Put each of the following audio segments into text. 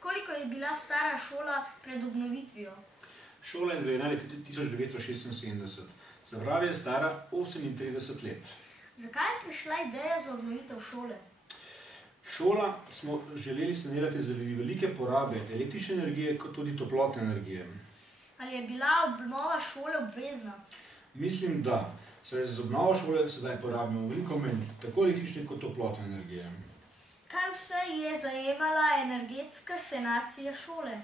Koliko je bila stara šola pred obnovitvijo? Šola je zgrajena leta 1976, se pravi je stara 38 let. Zakaj je prišla ideja za obnovitev šole? Šola smo želeli sanirati zaradi velike porabe električne energije, kot tudi toplotne energije. Ali je bila obnova šole obvezna? Mislim, da. Saj za obnovo šole sedaj porabimo veliko manj tako električne kot toplotne energije. Kaj vse je zajemala energetska sanacija šole?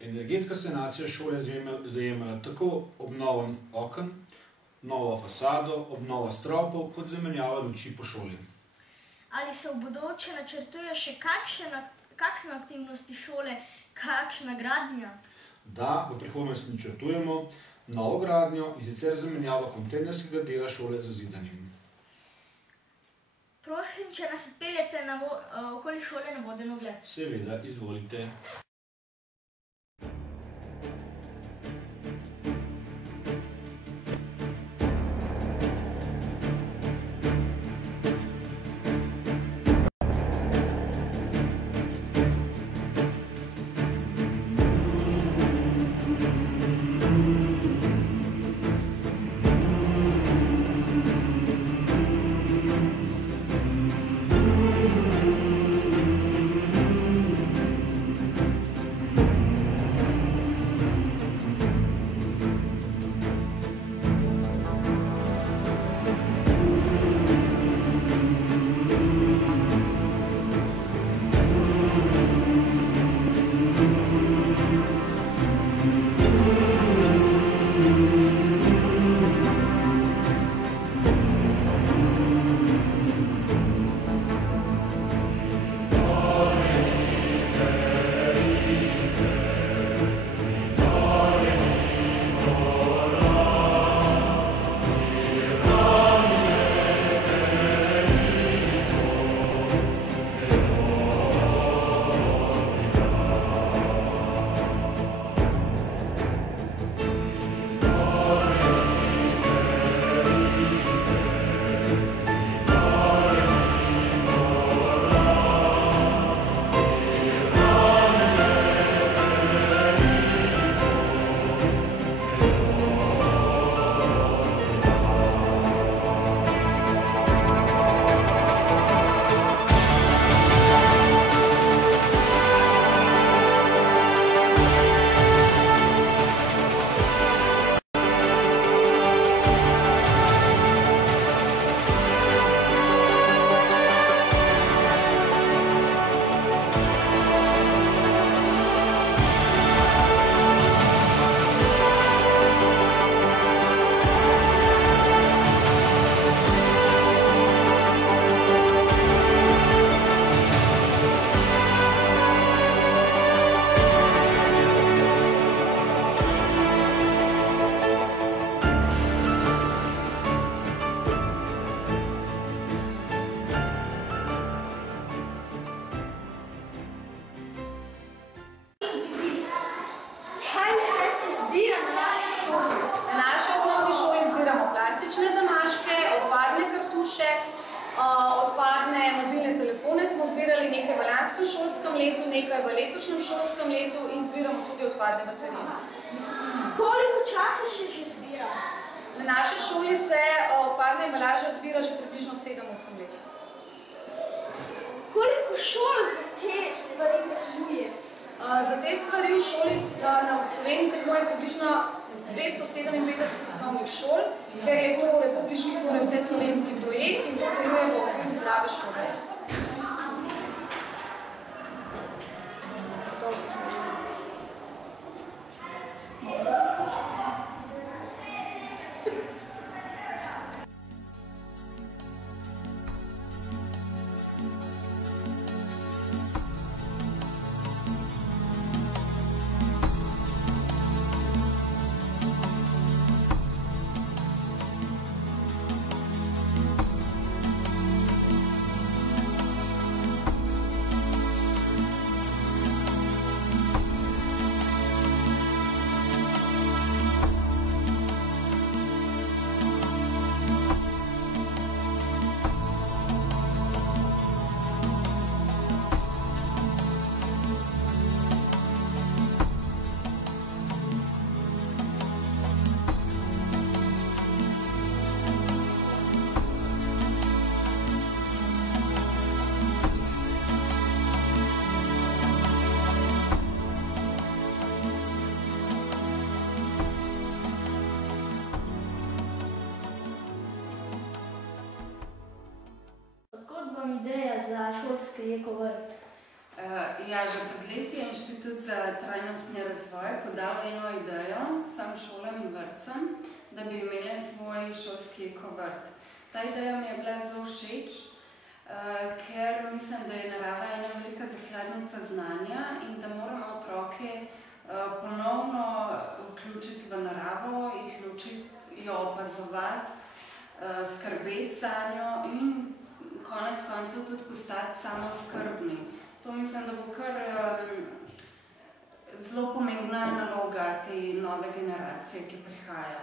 Energetska sanacija šole zajemala tako obnovo oken, novo fasado, obnovo stropov, kot zamenjava luči po šoli. Ali se v bodoče načrtuje še kakšne aktivnosti šole, kakšna gradnja? Da, v prihodnosti načrtujemo novo gradnjo in sicer zamenjavo kontejnerskega dela šole z zidanim. Prosim, če nas odpeljete okoli šole na voden ogled. Seveda, izvolite. Odpadne mobilne telefone smo zbirali nekaj v lanskem šolskem letu, nekaj v letošnjem šolskem letu in zbiramo tudi odpadne baterije. Koliko časa se že zbira? Na naši šoli se odpadna embalaža zbira že približno 7-8 let. Koliko šol za te stvari deluje? Za te stvari v šoli v Sloveniji deluje približno 257 osnovnih šol, ker je to republiški, torej vseslovenski projekt in to deluje v okviru zdrave šole. ekovrt? Ja, že pred leti je Inštitut za trajnostni razvoj podal eno idejo vsem šolam in vrtcem, da bi imeli svoj šolski ekovrt. Ta ideja mi je bila zelo všeč, ker mislim, da je narava ena velika zakladnica znanja in da moramo otroke ponovno vključiti v naravo, jih naučiti jo opazovati, skrbeti zanjo in konec koncev tudi postati samoskrbni. To mislim, da bo kar zelo pomembna naloga te nove generacije, ki prihaja.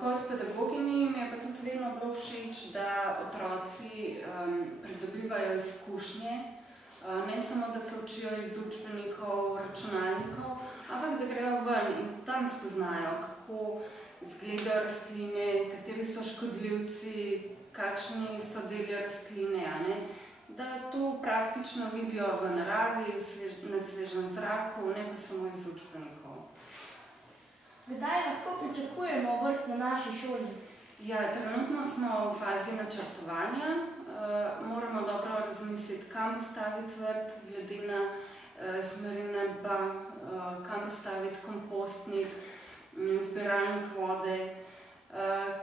Kot pedagoginji mi je pa tudi vedno bilo všeč, da otroci pridobivajo izkušnje, ne samo, da se učijo iz učbenikov, računalnikov, ampak da grejo ven in tam spoznajo, kako izgledajo rastline, kateri so škodljivci, kakšni so deli rastline, da to praktično vidijo v naravi, na svežem zraku, ne pa samo iz učbenikov. Kdaj lahko pričakujemo vrt na naši šoli? Ja, trenutno smo v fazi načrtovanja. Moramo dobro razmisliti, kam postaviti vrt, glede na smeri neba, kam postaviti kompostnik, zbiralnik vode,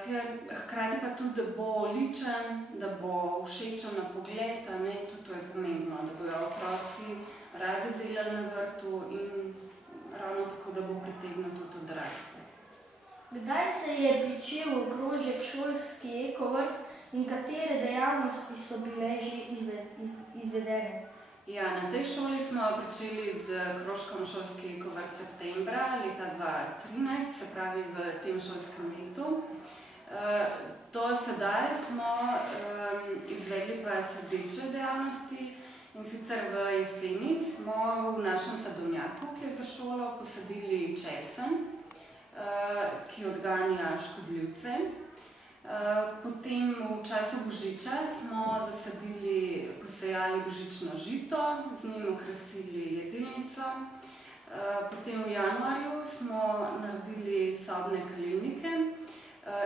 ker hkrati pa tudi, da bo ličen, da bo všečen na pogled, tudi to je pomembno, da bojo otroci radi delali na vrtu in ravno tako, da bo pritegnil tudi odrasle. Kdaj se je pričel krožek šolski ekovrt in katere dejavnosti so bile že izvedene? Ja, na tej šoli smo pričeli z krožkom šolski ekovrt septembra leta 2013, se pravi v tem šolskem letu. Do sedaj smo izvedli pa sledeče dejavnosti in sicer v jeseni smo v našem sadovnjaku, ki je za šolo, posadili česen, ki odganja škodljivce. Potem v času božiča smo posejali božično žito, z njim okrasili jedilnico. Potem v januarju smo naredili sobne kalilnike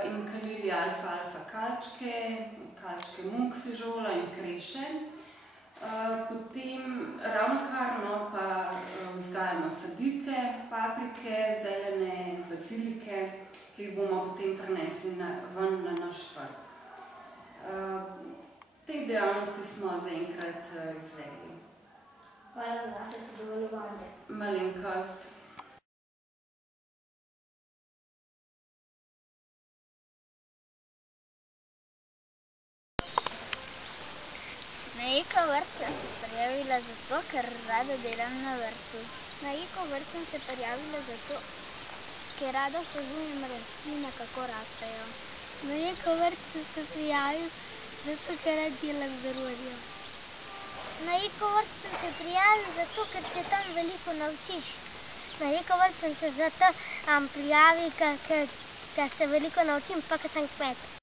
in kalili alfa-alfa kalčke, kalčke munk, fižola in kreše. Potem ravnokar pa vzgajamo sadike, paprike, zelene, bazilike, ki jih bomo potem prinesli ven na naš vrt. Te dejavnosti smo zaenkrat izvedli. Hvala za vaše sodelovanje. Malenkost. Na ekovrt sem se prijavila zato, ker rada delam na vrtu. Na ekovrt sem se prijavila zato, ker rada opazujem rastline, kako rastejo. Na ekovrt sem se prijavila zato, ker rada delam z orodjem. Na ekovrt sem se prijavila zato, ker se tam veliko naučiš. Na ekovrt sem se zato prijavila, ker se veliko naučim, pa ker sem kmet.